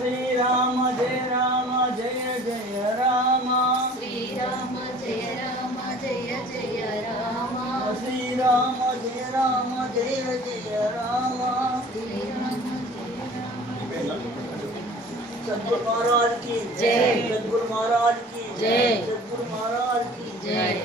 श्री राम जय राम जय जय राम। श्री राम जय राम जय जय राम। श्री राम जय राम जय जय राम। सदगुरु महाराज की जय सदगुरु महाराज की जय सदगुरु महाराज की जय।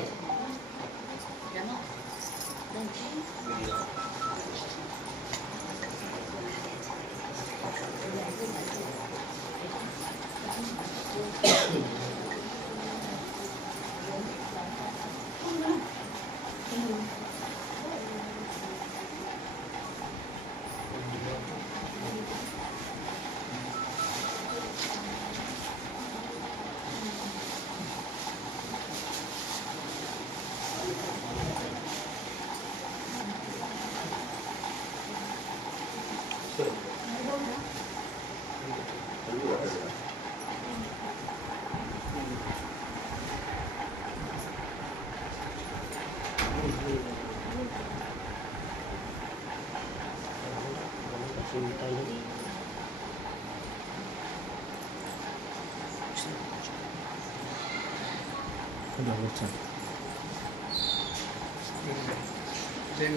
జయ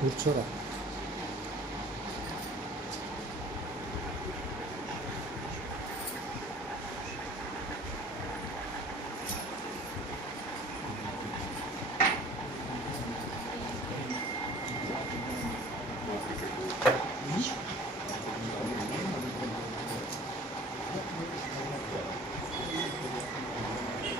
కూర్చోరా.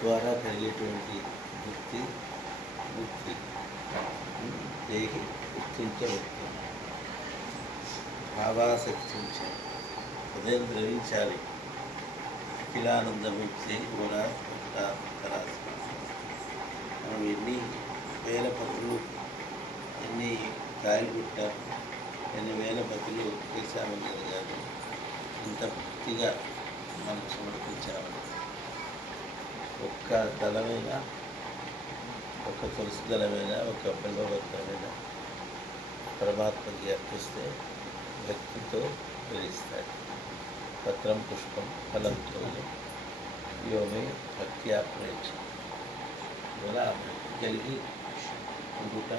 తద్వారా కలిగేటువంటి వృత్తి వృత్తి దేహి గుర్తించవచ్చు భావాసక్తించ ఉదయం ద్రవించాలి. అఖిలానందం ఇచ్చే కూడా మనం ఎన్ని వేల పదులు ఎన్ని కాయలు పుట్టాము ఎన్ని వేల పదులు చేశామని కాదు ఇంత పూర్తిగా మనం సమర్పించాము ఒక్క దళమైన ఒక తులసి దళమైన ఒక బిల్వభక్తమైన పరమాత్మకి అర్పిస్తే భక్తితో గ్రహిస్తాడు పత్రం పుష్పం ఫలంతో యోమే భక్తి ఆపరేట్ ఇలా భక్తి కలిగి ఉండుట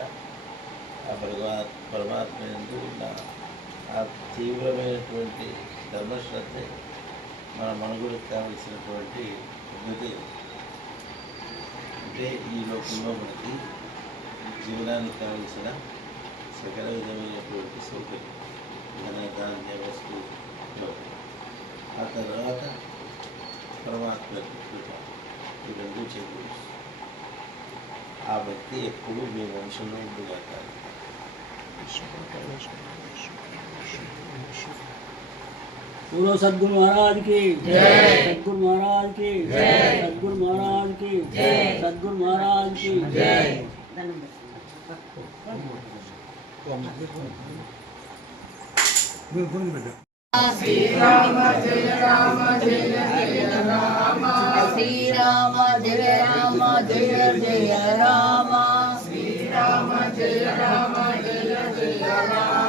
ఆ పరమా పరమాత్మ ఎందు ఉన్న ఆ తీవ్రమైనటువంటి ధర్మశ్రద్ధ మన మనుగుడికి కావలసినటువంటి ఉన్నది అంటే ఈ లోకంలో మనకి జీవనానికి కావలసిన సకల విధమైనటువంటి సౌకర్యం ధన ధాన్య వస్తువు ఆ తర్వాత పరమాత్మ కృప ఈ రెండు చేకూరుస్తుంది ఆ భక్తి ఎప్పుడు మీ వంశంలో ఉండుగాక. बोलो सदगुरु महाराज की। सदगुरु महाराज की। सदगुरु महाराज की। सदगुरु महाराज की। श्री राम जय। राम जय जय राम श्री राम जय राम जय जय राम श्री राम जय राम जय जय राम।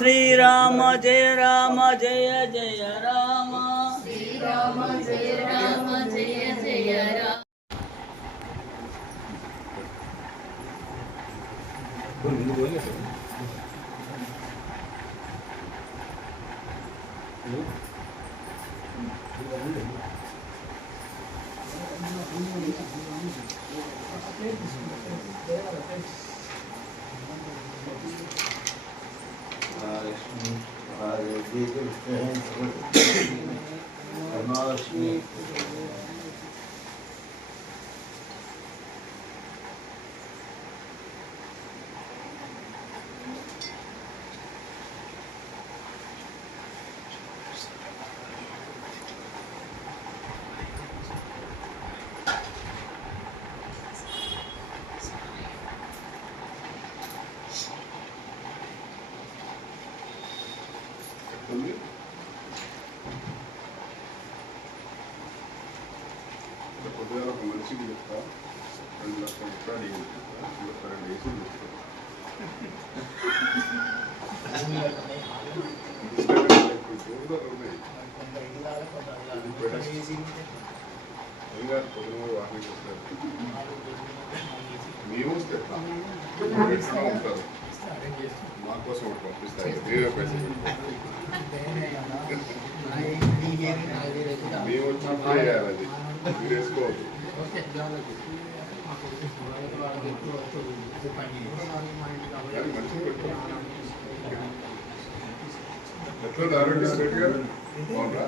श्री राम जय राम जय जय राम श्री राम जय राम, जय जय Ram Thank you. Thank you. కొద్దిగా ఒక మనిషికి చెప్తా రెండు లక్షల మేము తెస్తా మేము వచ్చినప్పుడు ఎట్లా ఆరోగ్య రెడ్డి గారు బాగుందా